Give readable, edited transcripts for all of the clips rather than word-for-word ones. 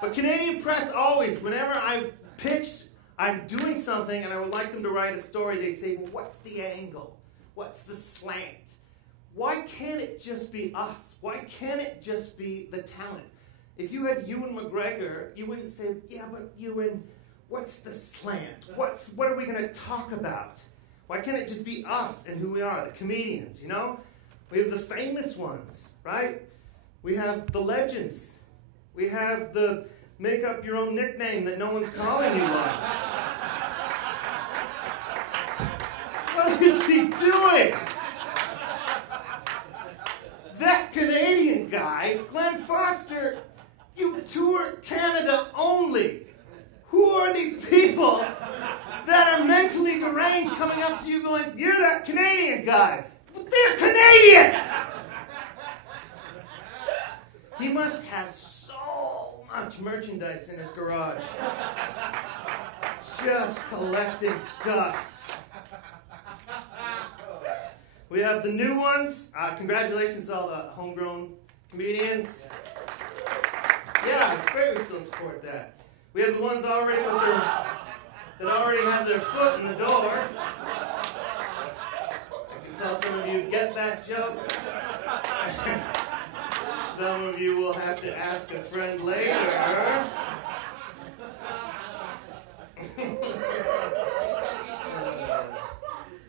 But Canadian press always, whenever I pitch, I'm doing something and I would like them to write a story, they say, well, what's the angle? What's the slant? Why can't it just be us? Why can't it just be the talent? If you had Ewan McGregor, you wouldn't say, yeah, but Ewan, what's the slant? What are we going to talk about? Why can't it just be us and who we are, the comedians, you know? We have the famous ones, right? We have the legends. We have the make up your own nickname that no one's calling you once. What is he doing? That Canadian guy, Glenn Foster, you tour Canada only. Who are these people that are mentally deranged coming up to you going, you're that Canadian guy? But they're Canadian! He must have so much merchandise in his garage. Just collecting dust. We have the new ones. Congratulations to all the homegrown comedians. Yeah, it's great we still support that. We have the ones already that already have their foot in the door. I can tell some of you get that joke. Some of you will have to ask a friend later.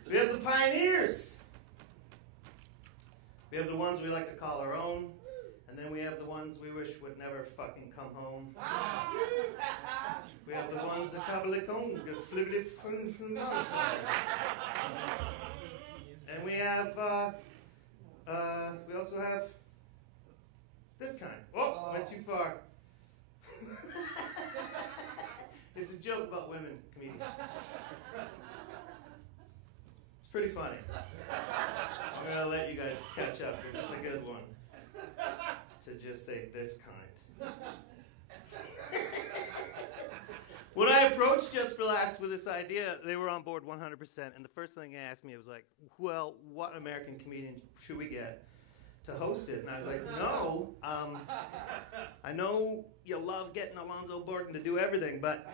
We have the pioneers. We have the ones we like to call our own. And then we have the ones we wish would never fucking come home. We have the ones that kabbalikon, and we have, we also have this kind. Oh, went too far. It's a joke about women comedians. It's pretty funny. I'm going to let you guys catch up because it's a good one. To just say this kind. When I approached Just for Laughs with this idea, they were on board 100%. And the first thing they asked me was like, well, what American comedian should we get to host it? And I was like, no. I know you love getting Alonzo Borton to do everything, but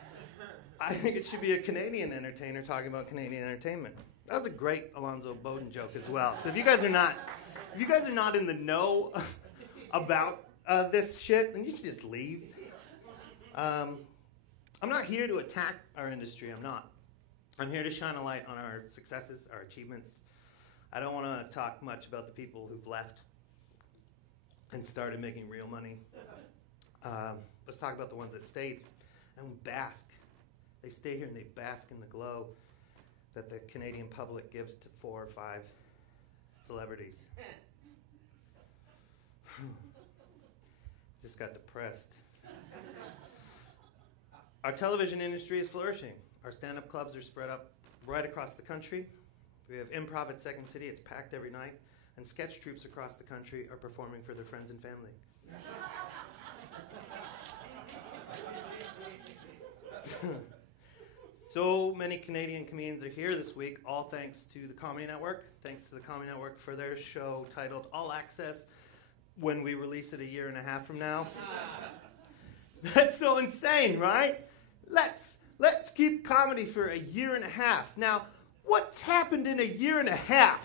I think it should be a Canadian entertainer talking about Canadian entertainment. That was a great Alonzo Borton joke as well. So if you guys are not in the know about this shit, then you should just leave. I'm not here to attack our industry. I'm not. I'm here to shine a light on our successes, our achievements. I don't want to talk much about the people who've left and started making real money. Let's talk about the ones that stayed and bask. They stay here and they bask in the glow that the Canadian public gives to 4 or 5 celebrities. Just got depressed. Our television industry is flourishing. Our stand-up clubs are spread up right across the country. We have improv at Second City. It's packed every night. And sketch troupes across the country are performing for their friends and family. So many Canadian comedians are here this week, all thanks to the Comedy Network. Thanks to the Comedy Network for their show titled All Access, when we release it 1.5 years from now. That's so insane, right? Let's keep comedy for 1.5 years. Now, what's happened in 1.5 years?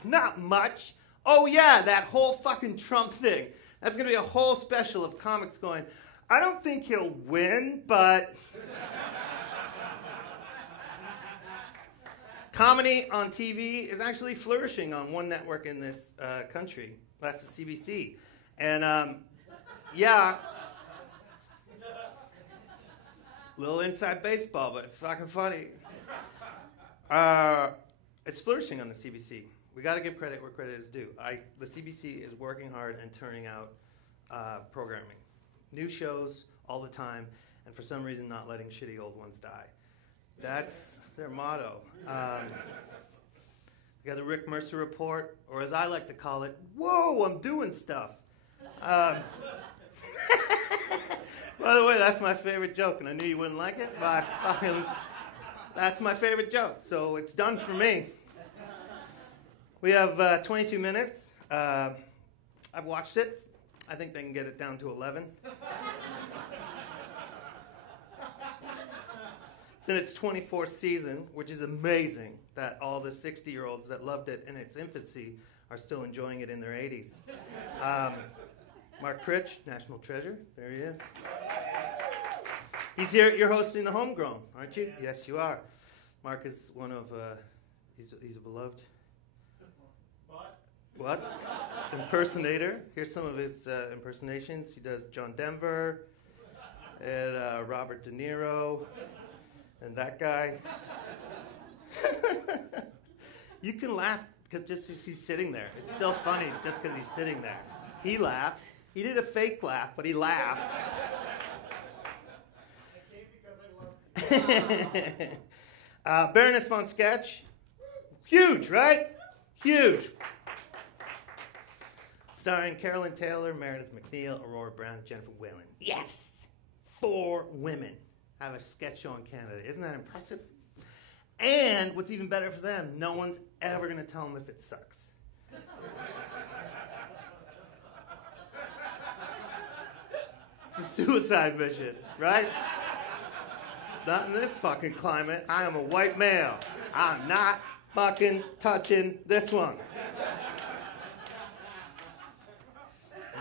Not much. Oh yeah, that whole fucking Trump thing. That's going to be a whole special of comics going, I don't think he'll win, but... Comedy on TV is actually flourishing on one network in this country. That's the CBC. And yeah, little inside baseball, but it's fucking funny. It's flourishing on the CBC. We got to give credit where credit is due. The CBC is working hard and turning out programming. New shows all the time, and for some reason not letting shitty old ones die. That's their motto. We got the Rick Mercer Report, or as I like to call it, whoa, I'm doing stuff. By the way, that's my favorite joke, and I knew you wouldn't like it, but that's my favorite joke, so it's done for me. We have 22 minutes. I've watched it. I think they can get it down to 11. It's in its 24th season, which is amazing that all the 60-year-olds that loved it in its infancy are still enjoying it in their 80s. Mark Critch, national treasure. There he is. He's here. You're hosting the Homegrown, aren't you? Yes, you are. Mark is one of, he's a beloved. What? Impersonator. Here's some of his impersonations. He does John Denver and Robert De Niro and that guy. You can laugh because just as he's sitting there. It's still funny just because he's sitting there. He laughed. He did a fake laugh, but he laughed. Baroness von Sketch. Huge, right? Huge. Starring Carolyn Taylor, Meredith McNeil, Aurora Brown, Jennifer Whalen. Yes! 4 women have a sketch show in Canada. Isn't that impressive? And what's even better for them, no one's ever going to tell them if it sucks. It's a suicide mission, right? Not in this fucking climate. I am a white male. I'm not fucking touching this one.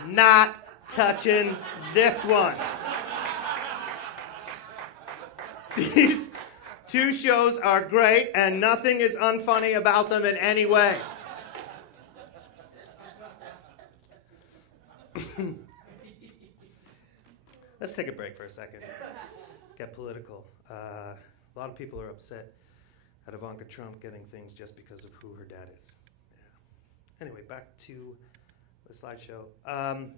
Not touching this one. These 2 shows are great, and nothing is unfunny about them in any way. Let's take a break for a second. Get political. A lot of people are upset at Ivanka Trump getting things just because of who her dad is. Yeah. Anyway, back to the slideshow. Of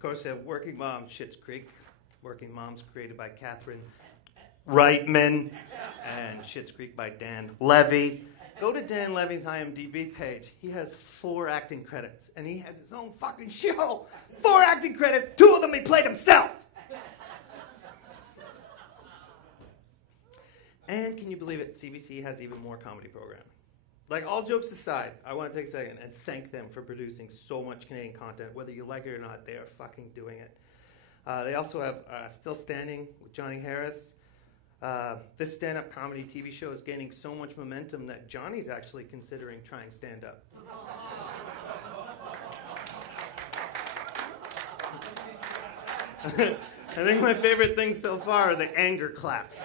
course, you have Working Moms, Schitt's Creek. Working Moms, created by Catherine Reitman, and Schitt's Creek by Dan Levy. Go to Dan Levy's IMDb page. He has 4 acting credits, and he has his own fucking show. 4 acting credits, 2 of them he played himself. And can you believe it? CBC has even more comedy programming. Like, all jokes aside, I want to take a second and thank them for producing so much Canadian content. Whether you like it or not, they are fucking doing it. They also have Still Standing with Johnny Harris. This stand-up comedy TV show is gaining so much momentum that Johnny's actually considering trying stand-up. I think my favorite thing so far are the anger claps.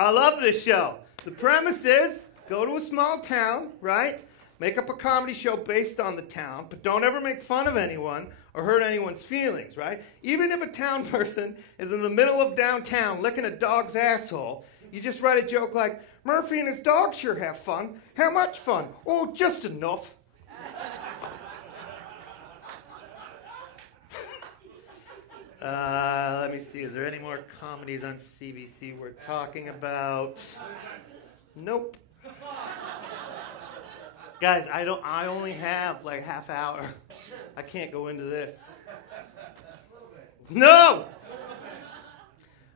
I love this show. The premise is, go to a small town, right? Make up a comedy show based on the town, but don't ever make fun of anyone or hurt anyone's feelings, right? Even if a town person is in the middle of downtown licking a dog's asshole, you just write a joke like, Murphy and his dog sure have fun. How much fun? Oh, just enough. Let me see, is there any more comedies on CBC we're talking about? Nope. Guys, I only have like half hour. I can't go into this. No!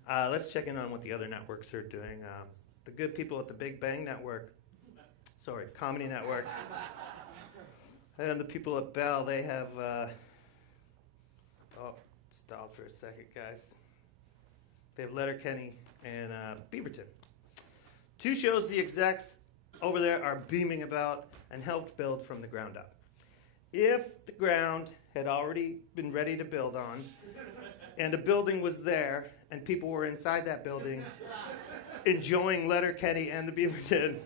Let's check in on what the other networks are doing. The good people at the Big Bang Network, Comedy Network, and the people at Bell, they have, stalled for a second, guys. They have Letterkenny and Beaverton. 2 shows the execs over there are beaming about and helped build from the ground up. If the ground had already been ready to build on, and a building was there, and people were inside that building enjoying Letterkenny and the Beaverton,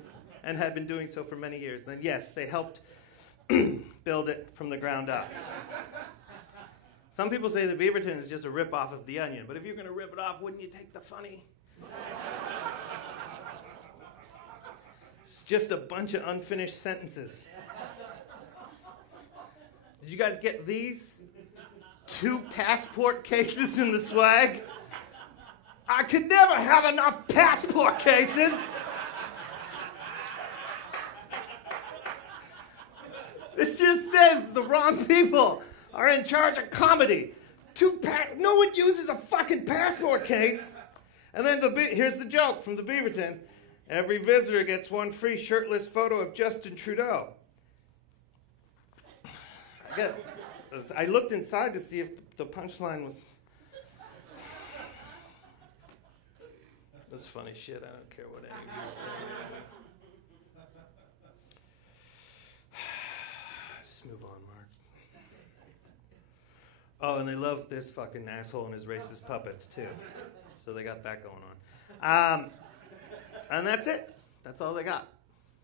and had been doing so for many years, then yes, they helped build it from the ground up. Some people say the Beaverton is just a rip-off of The Onion, but if you're going to rip it off, wouldn't you take the funny? It's just a bunch of unfinished sentences. Did you guys get these? 2 passport cases in the swag? I could never have enough passport cases! This just says the wrong people are in charge of comedy. No one uses a fucking passport case. And then here's the joke from the Beaverton. Every visitor gets one free shirtless photo of Justin Trudeau. I looked inside to see if the punchline was... That's funny shit. I don't care what anyone says. Just move on, Mark. Oh, and they love this fucking asshole and his racist puppets, too. So they got that going on. And that's it. That's all they got.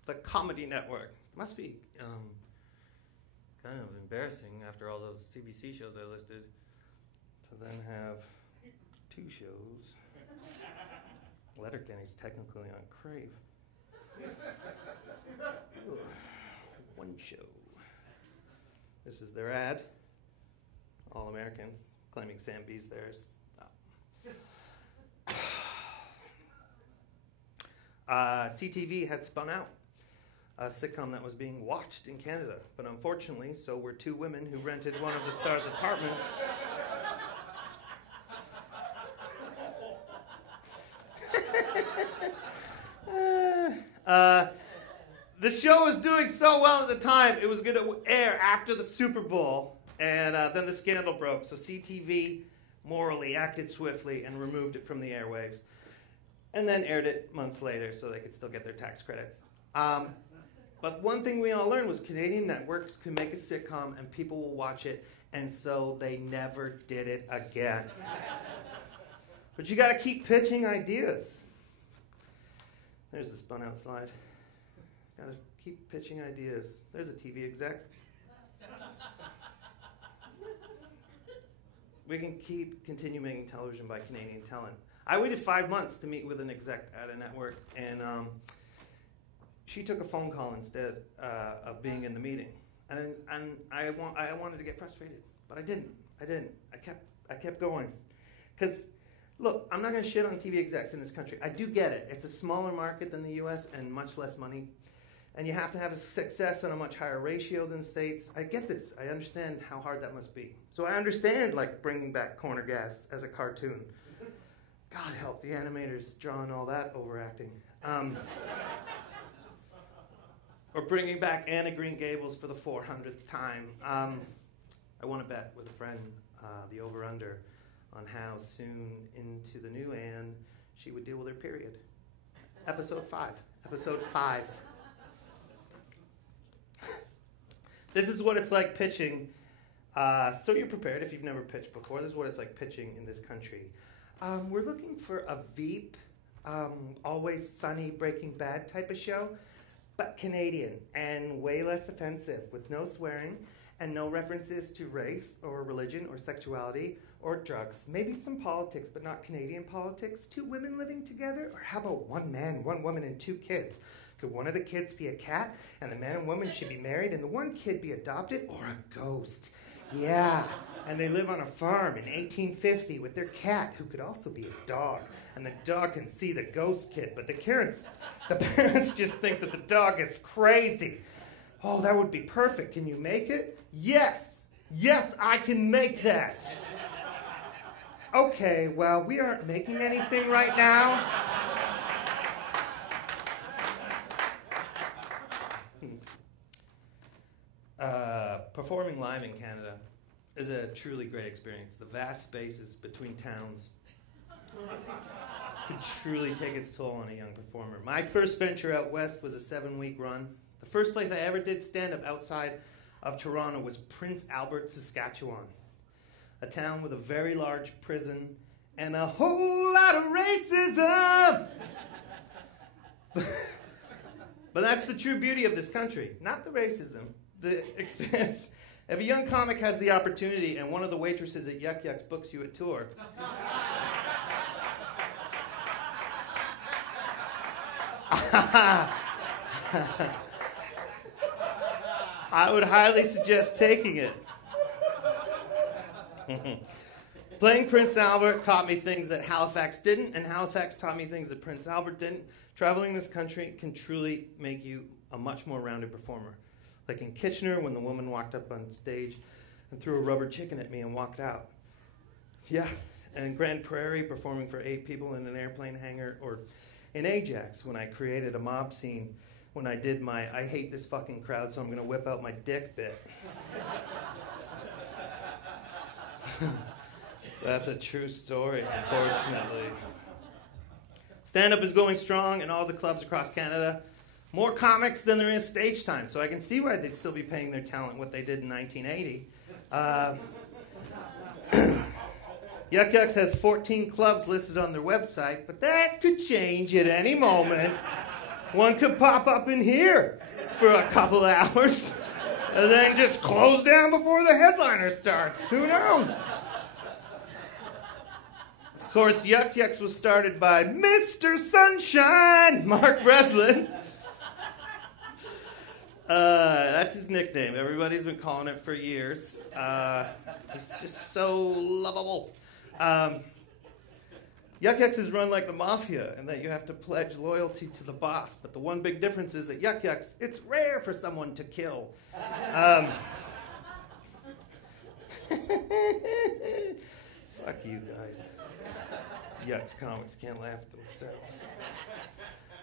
The Comedy Network. Must be kind of embarrassing after all those CBC shows I listed to then have 2 shows. Letterkenny's technically on Crave. 1 show. This is their ad. All Americans, claiming Sam B's theirs. CTV had spun out a sitcom that was being watched in Canada, but unfortunately, so were 2 women who rented one of the stars' apartments. The show was doing so well at the time, it was going to air after the Super Bowl, and then the scandal broke. So CTV morally acted swiftly and removed it from the airwaves, and then aired it months later so they could still get their tax credits. But one thing we all learned was Canadian networks can make a sitcom and people will watch it, and so they never did it again. But you got to keep pitching ideas. There's the spun out slide. Got to keep pitching ideas. There's a TV exec. We can continue making television by Canadian talent. I waited 5 months to meet with an exec at a network, and she took a phone call instead of being in the meeting. And I wanted to get frustrated, but I didn't. I kept going, because look, I'm not going to shit on TV execs in this country. I do get it. It's a smaller market than the U.S. and much less money. And you have to have a success on a much higher ratio than States. I get this. I understand how hard that must be. So I understand, like, bringing back Corner Gas as a cartoon. God help the animators drawing all that overacting. Or bringing back Anne of Green Gables for the 400th time. I won a bet with a friend, the over-under, on how soon into the new Anne she would deal with her period. Episode 5. Episode 5. This is what it's like pitching. So you're prepared if you've never pitched before. This is what it's like pitching in this country. We're looking for a Veep, Always Sunny, Breaking Bad type of show, but Canadian and way less offensive, with no swearing and no references to race or religion or sexuality or drugs. Maybe some politics, but not Canadian politics. 2 women living together? Or how about 1 man, 1 woman, and 2 kids? Could one of the kids be a cat, and the man and woman should be married, and the 1 kid be adopted, or a ghost? Yeah, and they live on a farm in 1850 with their cat, who could also be a dog. And the dog can see the ghost kid, but the parents just think that the dog is crazy. Oh, that would be perfect. Can you make it? Yes. Yes, I can make that. Okay, well, we aren't making anything right now. Performing live in Canada is a truly great experience. The vast spaces between towns can truly take its toll on a young performer. My first venture out west was a 7-week run. The first place I ever did stand-up outside of Toronto was Prince Albert, Saskatchewan, a town with a very large prison and a whole lot of racism. But that's the true beauty of this country, not the racism. The expense. If a young comic has the opportunity and one of the waitresses at Yuck Yucks books you a tour, I would highly suggest taking it. Playing Prince Albert taught me things that Halifax didn't, and Halifax taught me things that Prince Albert didn't. Traveling this country can truly make you a much more rounded performer. Like in Kitchener, when the woman walked up on stage and threw a rubber chicken at me and walked out. Yeah, and Grand Prairie performing for 8 people in an airplane hangar, or in Ajax when I created a mob scene when I did my I hate this fucking crowd so I'm going to whip out my dick bit. That's a true story, unfortunately. Stand-up is going strong in all the clubs across Canada. More comics than there is stage time, so I can see why they'd still be paying their talent what they did in 1980. Yuck Yucks has 14 clubs listed on their website, but that could change at any moment. One could pop up in here for a couple of hours and then just close down before the headliner starts. Who knows? Of course, Yuck Yucks was started by Mr. Sunshine, Mark Breslin. That's his nickname. Everybody's been calling it for years. He's just so lovable. Yuck Yucks is run like the mafia in that you have to pledge loyalty to the boss. But the one big difference is at Yuck Yucks, it's rare for someone to kill. Fuck you guys. Yucks comics can't laugh at themselves.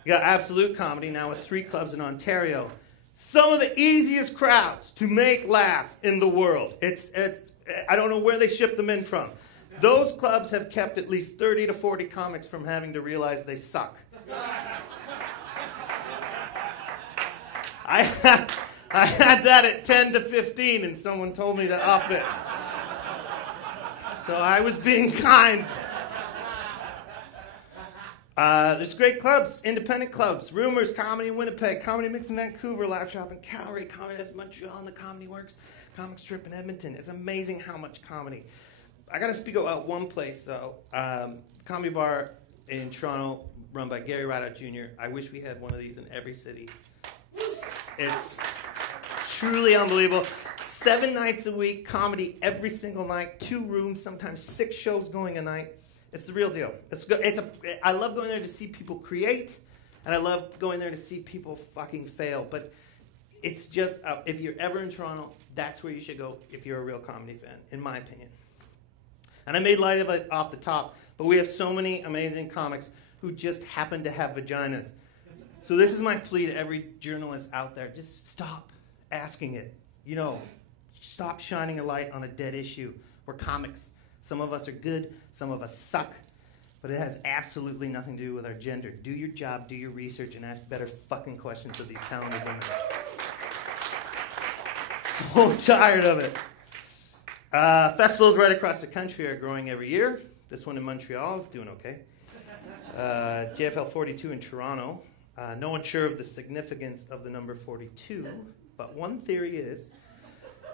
You got Absolute Comedy now with 3 clubs in Ontario. Some of the easiest crowds to make laugh in the world. It's I don't know where they ship them in from. Those clubs have kept at least 30 to 40 comics from having to realize they suck. I had that at 10 to 15 and someone told me to up it. So I was being kind. There's great clubs, independent clubs. Rumors, Comedy in Winnipeg, Comedy Mix in Vancouver, Laugh Shop in Calgary, Comedy Nest in Montreal, and the Comedy Works, Comic Strip in Edmonton. It's amazing how much comedy. I got to speak about one place, though. Comedy Bar in Toronto, run by Gary Rideout Jr. I wish we had one of these in every city. It's truly unbelievable. 7 nights a week, comedy every single night, 2 rooms, sometimes 6 shows going a night. It's the real deal. I love going there to see people create, and I love going there to see people fucking fail. But it's just, if you're ever in Toronto, that's where you should go if you're a real comedy fan, in my opinion. And I made light of it off the top, but we have so many amazing comics who just happen to have vaginas. So this is my plea to every journalist out there. Just stop asking it. Stop shining a light on a dead issue. We're comics. Some of us are good, some of us suck, but it has absolutely nothing to do with our gender. Do your job, do your research, and ask better fucking questions of these talented women. So tired of it. Festivals right across the country are growing every year. This one in Montreal is doing okay. JFL 42 in Toronto. No one's sure of the significance of the number 42, but one theory is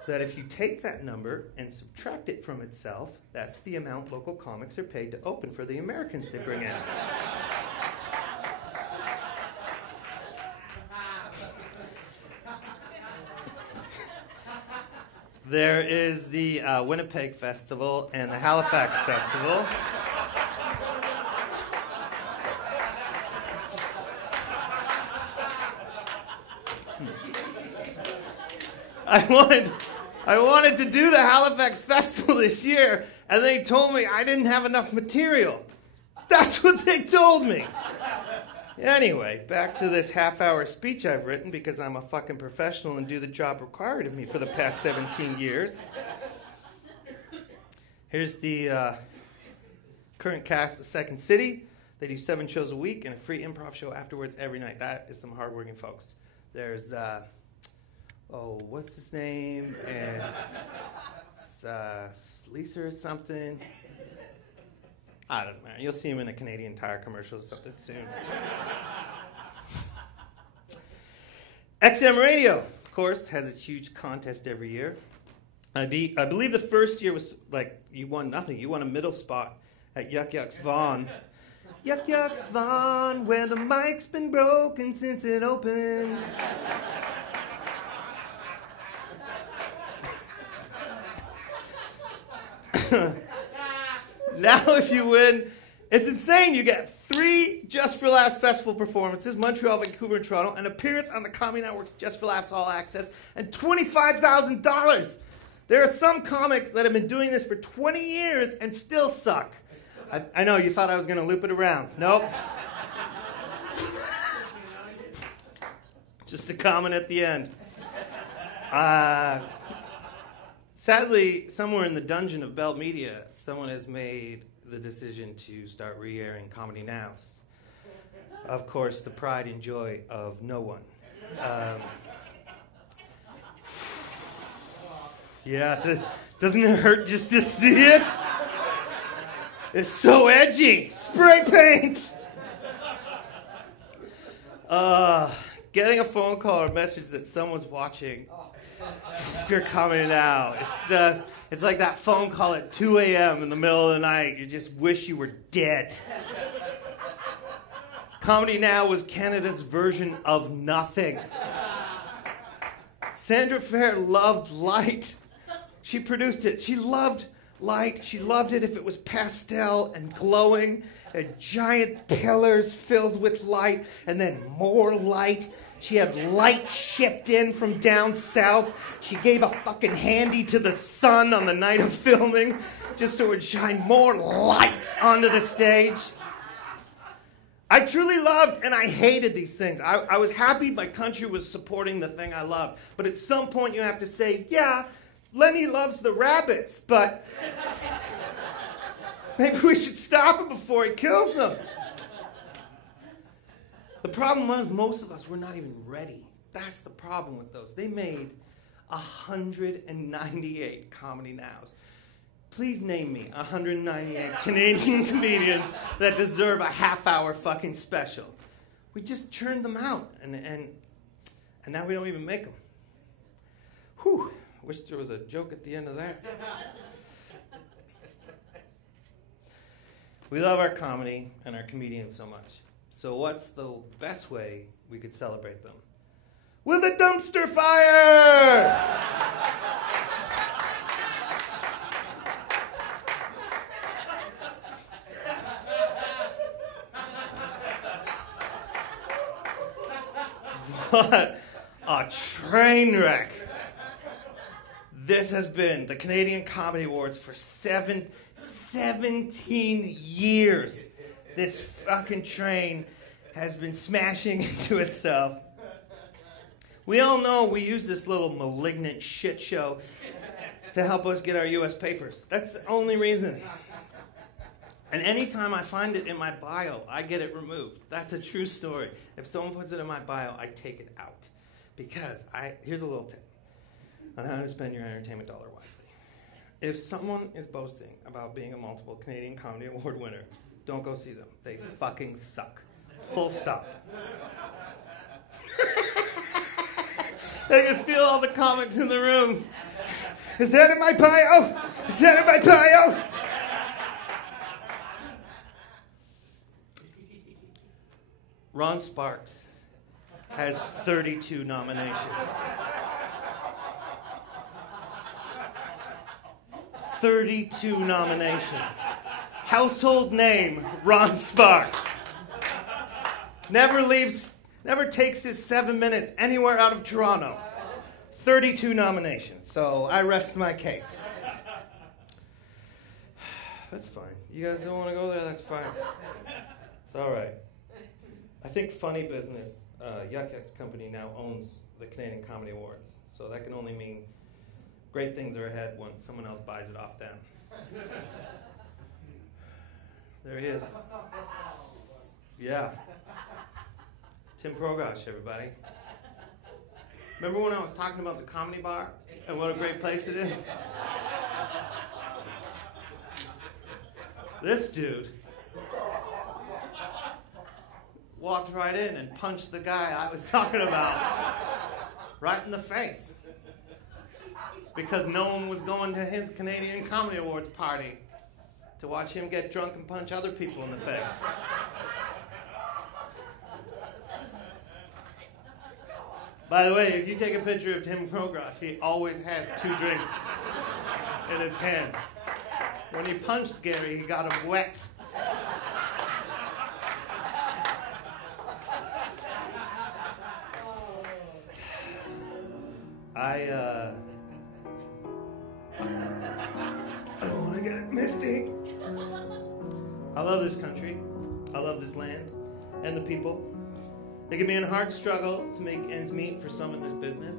that if you take that number and subtract it from itself, that's the amount local comics are paid to open for the Americans they bring in. There is the Winnipeg Festival and the Halifax Festival. I wanted to do the Halifax Festival this year, and they told me I didn't have enough material. That's what they told me. Anyway, back to this half-hour speech I've written because I'm a fucking professional and do the job required of me for the past 17 years. Here's the current cast of Second City. They do 7 shows a week and a free improv show afterwards every night. That is some hardworking folks. There's... what's his name? And it's Lisa or something. I don't know. You'll see him in a Canadian Tire commercial or something soon. XM Radio, of course, has its huge contest every year. I believe the first year was like you won nothing. You won a middle spot at Yuck Yucks Vaughan. Yuck Yucks Vaughan, where the mic's been broken since it opened. Now if you win, it's insane. You get 3 Just for Laughs festival performances, Montreal, Vancouver, and Toronto, an appearance on the Comedy Network's Just for Laughs All Access, and $25,000. There are some comics that have been doing this for 20 years and still suck. I know, you thought I was going to loop it around. Nope. Just a comment at the end. Sadly, somewhere in the dungeon of Bell Media, someone has made the decision to start re-airing Comedy Nows. Of course, the pride and joy of no one. Yeah, doesn't it hurt just to see it? It's so edgy. Spray paint. Getting a phone call or message that someone's watching your Comedy Now. It's like that phone call at 2 a.m. in the middle of the night. You just wish you were dead. Comedy Now was Canada's version of nothing. Sandra Fair loved light. She produced it. She loved light. She loved it if it was pastel and glowing and giant pillars filled with light and then more light. She had light shipped in from down south. She gave a fucking handy to the sun on the night of filming just so it would shine more light onto the stage. I truly loved and I hated these things. I was happy my country was supporting the thing I loved. But at some point you have to say, yeah, Lenny loves the rabbits, but maybe we should stop him before he kills them. The problem was most of us were not even ready. That's the problem with those. They made 198 Comedy Nows. Please name me 198 Canadian comedians that deserve a half-hour fucking special. We just churned them out, and now we don't even make them. Whew. Wish there was a joke at the end of that. We love our comedy and our comedians so much. So what's the best way we could celebrate them? With a dumpster fire! What a train wreck. This has been the Canadian Comedy Awards for 17 years. This fucking train has been smashing into itself. We all know we use this little malignant shit show to help us get our U.S. papers. That's the only reason. And anytime I find it in my bio, I get it removed. That's a true story. If someone puts it in my bio, I take it out. Because here's a little tip on how to spend your entertainment dollar wisely. If someone is boasting about being a multiple Canadian Comedy Award winner, don't go see them. They fucking suck. Full stop. I can feel all the comics in the room. Is that in my bio? Is that in my bio? Ron Sparks has 32 nominations. 32 nominations. Household name, Ron Sparks. Never takes his 7 minutes anywhere out of Toronto. 32 nominations. So I rest my case. That's fine. You guys don't want to go there? That's fine. It's all right. I think Funny Business, Yuck Yuck's company, now owns the Canadian Comedy Awards. So that can only mean great things are ahead once someone else buys it off them. There he is. Yeah. Tim Progosh, everybody. Remember when I was talking about the Comedy Bar and what a great place it is? This dude walked right in and punched the guy I was talking about right in the face. Because no one was going to his Canadian Comedy Awards party to watch him get drunk and punch other people in the face. By the way, if you take a picture of Tim Progosh, he always has 2 drinks in his hand. When he punched Gary, he got him wet. I love this country. I love this land and the people. It can be a hard struggle to make ends meet for some in this business,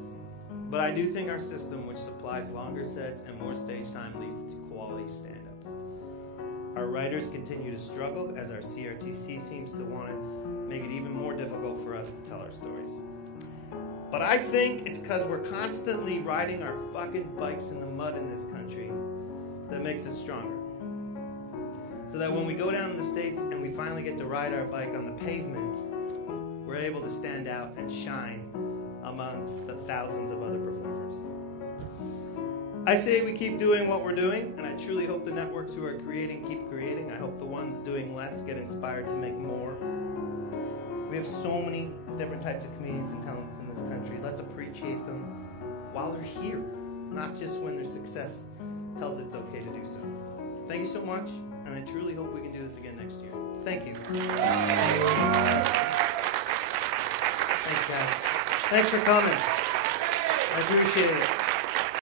but I do think our system, which supplies longer sets and more stage time, leads to quality stand-ups. Our writers continue to struggle as our CRTC seems to want to make it even more difficult for us to tell our stories. But I think it's because we're constantly riding our fucking bikes in the mud in this country that makes us stronger. So that when we go down in the States and we finally get to ride our bike on the pavement, we're able to stand out and shine amongst the thousands of other performers. I say we keep doing what we're doing, and I truly hope the networks who are creating keep creating. I hope the ones doing less get inspired to make more. We have so many different types of comedians and talents in this country. Let's appreciate them while they're here, not just when their success tells it's okay to do so. Thank you so much, and I truly hope we can do this again next year. Thank you. Thanks, guys. Thanks for coming. I appreciate it.